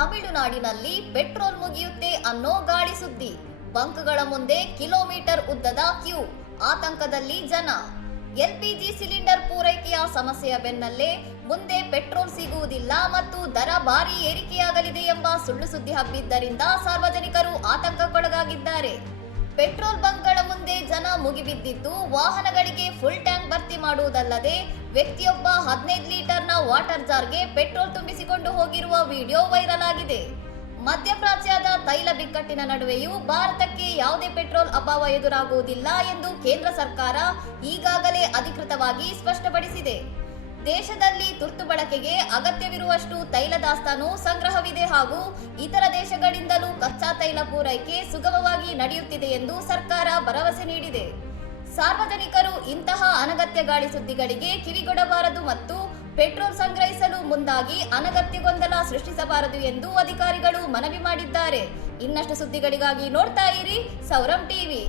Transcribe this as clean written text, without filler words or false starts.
ತಮಿಳುನಾಡಿನಲ್ಲಿ ಪೆಟ್ರೋಲ್ ಮುಗಿಯುತ್ತೆ ಅನ್ನೋ ಗಾಳಿ ಸುದ್ದಿ. ಬಂಕ್ಗಳ ಮುಂದೆ ಕಿಲೋಮೀಟರ್ ಉದ್ದದ ಕ್ಯೂ, ಆತಂಕದಲ್ಲಿ ಜನ. ಎಲ್ಪಿಜಿ ಸಿಲಿಂಡರ್ ಪೂರೈಕೆಯ ಸಮಸ್ಯೆಯ ಬೆನ್ನಲ್ಲೇ ಮುಂದೆ ಪೆಟ್ರೋಲ್ ಸಿಗುವುದಿಲ್ಲ ಮತ್ತು ದರ ಭಾರಿ ಏರಿಕೆಯಾಗಲಿದೆ ಎಂಬ ಸುಳ್ಳು ಸುದ್ದಿ ಹಬ್ಬಿದ್ದರಿಂದ ಸಾರ್ವಜನಿಕರು ಆತಂಕಕ್ಕೊಳಗಾಗಿದ್ದಾರೆ. ಪೆಟ್ರೋಲ್ ಬಂಕ್ಗಳ ಮುಂದೆ ಜನ ಮುಗಿಬಿದ್ದಿದ್ದು, ವಾಹನಗಳಿಗೆ ಫುಲ್ ಟ್ಯಾಂಕ್ ಭರ್ತಿ ಮಾಡುವುದಲ್ಲದೆ ವ್ಯಕ್ತಿಯೊಬ್ಬ 15 ಲೀಟರ್ನ ವಾಟರ್ ಜಾರ್ಗೆ ಪೆಟ್ರೋಲ್ ತುಂಬಿಸಿಕೊಂಡು ಹೋಗಿರುವ ವಿಡಿಯೋ ವೈರಲ್ ಆಗಿದೆ. ಮಧ್ಯಪ್ರಾಚ್ಯದ ತೈಲ ಬಿಕ್ಕಟ್ಟಿನ ನಡುವೆಯೂ ಭಾರತಕ್ಕೆ ಯಾವುದೇ ಪೆಟ್ರೋಲ್ ಅಭಾವ ಎದುರಾಗುವುದಿಲ್ಲ ಎಂದು ಕೇಂದ್ರ ಸರ್ಕಾರ ಈಗಾಗಲೇ ಅಧಿಕೃತವಾಗಿ ಸ್ಪಷ್ಟಪಡಿಸಿದೆ. ದೇಶದಲ್ಲಿ ತುರ್ತು ಬಳಕೆಗೆ ಅಗತ್ಯವಿರುವಷ್ಟು ತೈಲ ದಾಸ್ತಾನು ಸಂಗ್ರಹವಿದೆ ಹಾಗೂ ಇತರ ದೇಶಗಳಿಂದಲೂ ಕಚ್ಚಾ ತೈಲ ಪೂರೈಕೆ ಸುಗಮವಾಗಿ ನಡೆಯುತ್ತಿದೆ ಎಂದು ಸರ್ಕಾರ ಭರವಸೆ ನೀಡಿದೆ. ಸಾರ್ವಜನಿಕರು ಇಂತಹ ಅನಗತ್ಯ ಗಾಳಿ ಸುದ್ದಿಗಳಿಗೆ ಕಿವಿಗೊಡಬಾರದು ಮತ್ತು ಪೆಟ್ರೋಲ್ ಸಂಗ್ರಹಿಸಲು ಮುಂದಾಗಿ ಅನಗತ್ಯ ಗೊಂದಲ ಸೃಷ್ಟಿಸಬಾರದು ಎಂದು ಅಧಿಕಾರಿಗಳು ಮನವಿ ಮಾಡಿದ್ದಾರೆ. ಇನ್ನಷ್ಟು ಸುದ್ದಿಗಳಿಗಾಗಿ ನೋಡ್ತಾ ಇರಿ ಸೌರಂ ಟಿವಿ.